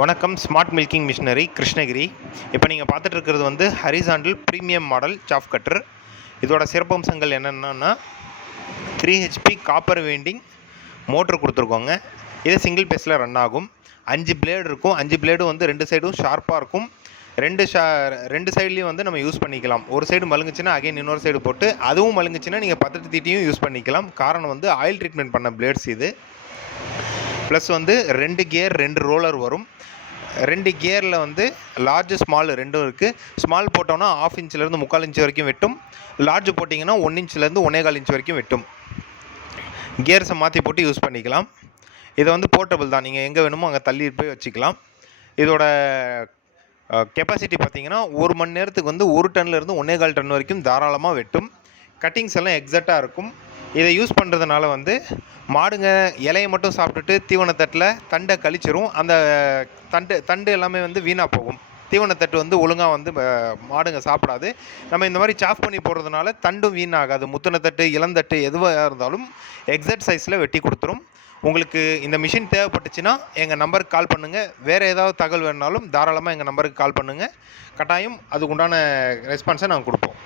வணக்கம். Smart milking machinery Krishnagiri. இப்போ நீங்கள் பார்த்துட்டு இருக்கிறது வந்து horizontal premium model chaff cutter. இதோட சிறப்பம்சங்கள் என்னென்னா 3 HP காப்பர் வைண்டிங் மோட்ரு கொடுத்துருக்கோங்க. இது சிங்கிள் பேஸில் ரன் ஆகும். 5 பிளேடு இருக்கும். 5 பிளேடும் வந்து 2 சைடும் ஷார்ப்பாக இருக்கும். ரெண்டு சைட்லேயும் வந்து நம்ம யூஸ் பண்ணிக்கலாம். ஒரு சைடு மழுங்குச்சுன்னா அகைன் இன்னொரு சைடு போட்டு, அதுவும் மழுங்குச்சுன்னா நீங்கள் பத்தட்டு தீட்டியும் யூஸ் பண்ணிக்கலாம். காரணம் வந்து ஆயில் ட்ரீட்மெண்ட் பண்ண பிளேட்ஸ் இது. ப்ளஸ் வந்து 2 கியர் 2 ரோலர் வரும். 2 கியரில் வந்து லார்ஜ் ஸ்மால் ரெண்டும் இருக்குது. ஸ்மால் போட்டோன்னா 1/2 இன்ச்சிலேருந்து 3/4 இன்ச் வரைக்கும் வெட்டும். லார்ஜ் போட்டிங்கன்னா 1 இன்ச்லேருந்து 1.25 இன்ச் வரைக்கும் வெட்டும். கியர்ஸை மாற்றி போட்டு யூஸ் பண்ணிக்கலாம். இதை வந்து போர்ட்டபிள் தான். நீங்கள் எங்கே வேணுமோ அங்கே தள்ளி போய் வச்சுக்கலாம். இதோட கெப்பாசிட்டி பார்த்தீங்கன்னா 1 மணி நேரத்துக்கு வந்து 1 டன்லேருந்து 1.25 டன் வரைக்கும் தாராளமாக வெட்டும். கட்டிங்ஸ் எல்லாம் எக்ஸாக்டாக இருக்கும். இதை யூஸ் பண்ணுறதுனால வந்து மாடுங்க இலையை மட்டும் சாப்பிட்டுட்டு தீவனத்தட்டில் தண்டை கழிச்சிரும். அந்த தண்டு எல்லாமே வந்து வீணாக போகும். தீவனத்தட்டு வந்து ஒழுங்காக வந்து மாடுங்க சாப்பிடாது. நம்ம இந்த மாதிரி சாஃப் பண்ணி போடுறதுனால தண்டும் வீணாகாது. முத்தினத்தட்டு இளந்தட்டு எதுவாக இருந்தாலும் எக்ஸாக்ட் சைஸில் வெட்டி கொடுத்துரும். உங்களுக்கு இந்த மிஷின் தேவைப்பட்டுச்சுன்னா எங்கள் நம்பருக்கு கால் பண்ணுங்கள். வேறு ஏதாவது தகவல் வேணுனாலும் தாராளமாக எங்கள் நம்பருக்கு கால் பண்ணுங்கள். கட்டாயம் அதுக்குண்டான ரெஸ்பான்ஸை நாங்கள் கொடுப்போம்.